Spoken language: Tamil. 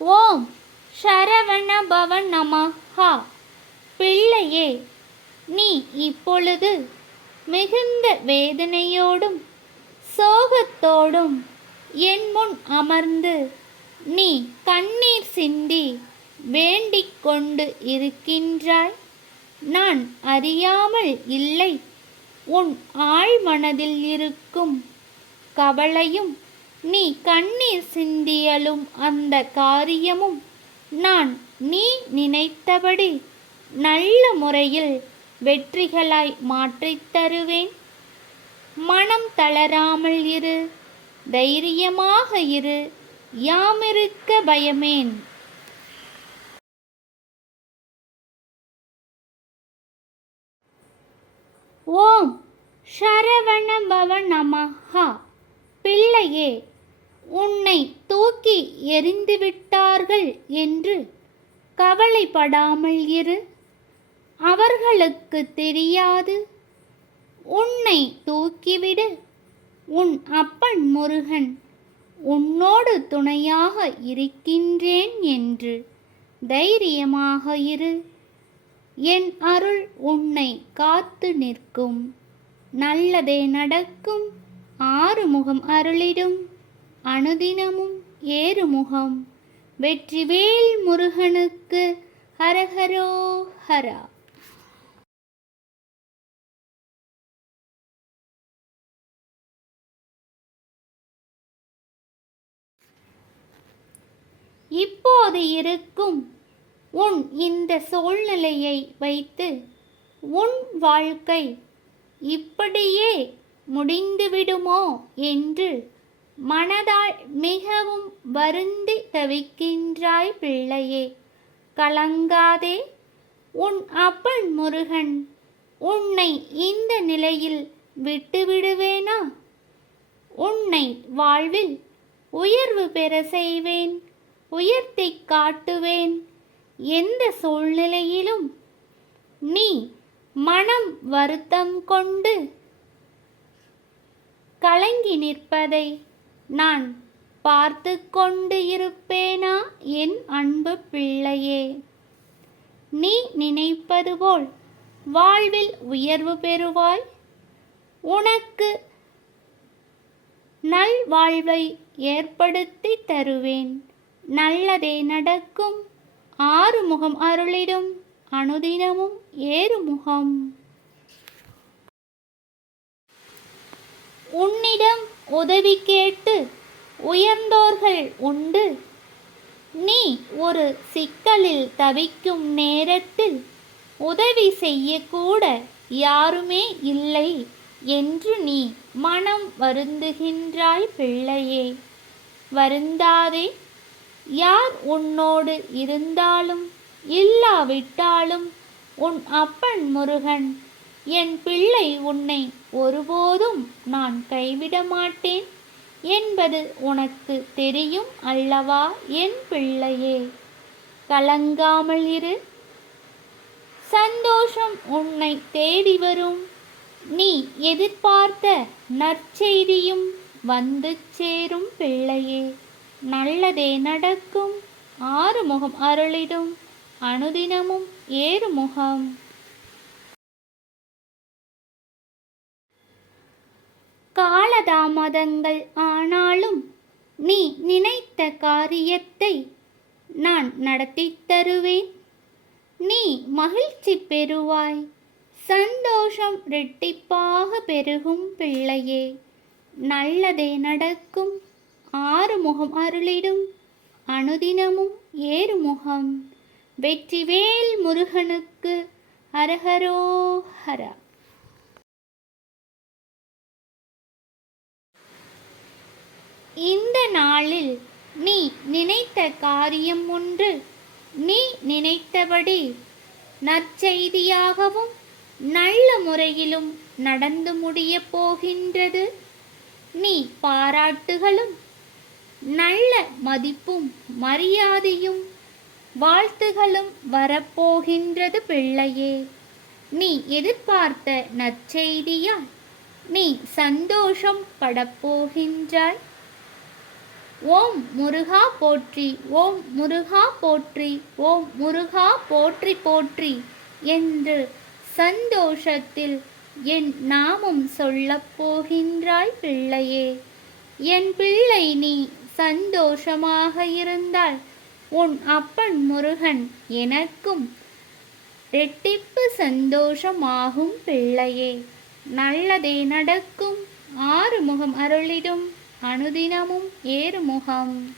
ஓம் சரவண பவன் நமஹா. பிள்ளையே, நீ இப்பொழுது மிகுந்த வேதனையோடும் சோகத்தோடும் என் முன் அமர்ந்து நீ கண்ணீர் சிந்தி வேண்டிக் கொண்டு இருக்கின்றாய். நான் அறியாமல் இல்லை. உன் ஆழ்மனதில் இருக்கும் கவலையும் நீ கண்ணீர் சிந்தியலும் அந்த காரியமும் நான் நீ நினைத்தபடி நல்ல முறையில் வெற்றிகளாய் மாற்றித் தருவேன். மனம் தளராமல் இரு, தைரியமாக இரு, யாமிருக்க பயமேன். ஓம் சரவண பவ நமஹா. பிள்ளையே, உன்னை தூக்கி எறிந்துவிட்டார்கள் என்று கவலைப்படாமல் இரு. அவர்களுக்கு தெரியாது. உன்னை தூக்கிவிடு. உன் அப்பன் முருகன் உன்னோடு துணையாக இருக்கின்றேன் என்று தைரியமாக இரு. என் அருள் உன்னை காத்து நிற்கும். நல்லதே நடக்கும். ஆறுமுகம் அருளிடும். அனுதினமும் ஏறுமுகம். வெற்றிவேல் முருகனுக்கு ஹரஹரோ ஹரா. இப்போது இருக்கும் உன் இந்த சூழ்நிலையை வைத்து உன் வாழ்க்கை இப்படியே முடிந்துவிடுமோ என்று மனதால் மிகவும் வருந்தி தவிக்கின்றாய் பிள்ளையே. கலங்காதே. உன் அப்பன் முருகன் உன்னை இந்த நிலையில் விட்டுவிடுவேனா? உன்னை வாழ்வில் உயர்வு பெற செய்வேன். உயர்த்தி காட்டுவேன். எந்த சூழ்நிலையிலும் நீ மனம் வருத்தம் கொண்டு கலங்கி நிற்பதை நான் பார்த்து கொண்டு இருப்பேனா என் அன்பு பிள்ளையே? நீ நினைப்பது போல் வாழ்வில் உயர்வு பெறுவாய். உனக்கு நல்வாழ்வை ஏற்படுத்தி தருவேன். நல்லதே நடக்கும். ஆறுமுகம் அருளிடும். அனுதினமும் ஏறுமுகம். உன்னிடம் உதவி கேட்டு உயர்ந்தோர்கள் உண்டு. நீ ஒரு சிக்கலில் தவிக்கும் நேரத்தில் உதவி செய்யக்கூட யாருமே இல்லை என்று நீ மனம் வருந்துகின்றாய் பிள்ளையே. வருந்தாதே. யார் உன்னோடு இருந்தாலும் இல்லாவிட்டாலும் உன் அப்பன் முருகன் என் பிள்ளை உன்னை ஒருபோதும் நான் கைவிட மாட்டேன் என்பது உனக்கு தெரியும் அல்லவா என் பிள்ளையே? கலங்காமல் இரு. சந்தோஷம் உன்னை தேடி வரும். நீ எதிர்பார்த்த நற்செய்தியும் வந்து சேரும் பிள்ளையே. நல்லதே நடக்கும். ஆறுமுகம் அருளிடும். அனுதினமும் ஏறுமுகம். காலதாமதங்கள் ஆனாலும் நீ நினைத்த காரியத்தை நான் நடத்தித் தருவேன். நீ மகிழ்ச்சி பெறுவாய். சந்தோஷம் இரட்டிப்பாக பெருகும் பிள்ளையே. நல்லதே நடக்கும். ஆறுமுகம் அருளிடும். அனுதினமும் ஏறுமுகம். வெற்றிவேல் முருகனுக்கு ஹரஹரோ ஹரா. இந்த நாளில் நீ நினைத்த காரியம் ஒன்று நீ நினைத்தபடி நற்செய்தியாகவும் நல்ல முறையிலும் நடந்து முடியப் போகின்றது. நீ பாராட்டுகளும் நல்ல மதிப்பும் மரியாதையும் வாழ்த்துகளும் வரப்போகின்றது பிள்ளையே. நீ எதிர்பார்த்த நற்செய்தியால் நீ சந்தோஷம் படப்போகின்றாய். ஓம் முருகா போற்றி, ஓம் முருகா போற்றி, ஓம் முருகா போற்றி போற்றி என்று சந்தோஷத்தில் என் நாமம் சொல்லப் போகின்றாய் பிள்ளையே. என் பிள்ளை, நீ சந்தோஷமாக இருந்தால் உன் அப்பன் முருகன் எனக்கும் ரெட்டிப்பு சந்தோஷமாகும் பிள்ளையே. நல்லதே நடக்கும். ஆறுமுகம் அருளிடும் அனுதினமும் ஏறுமுகம்.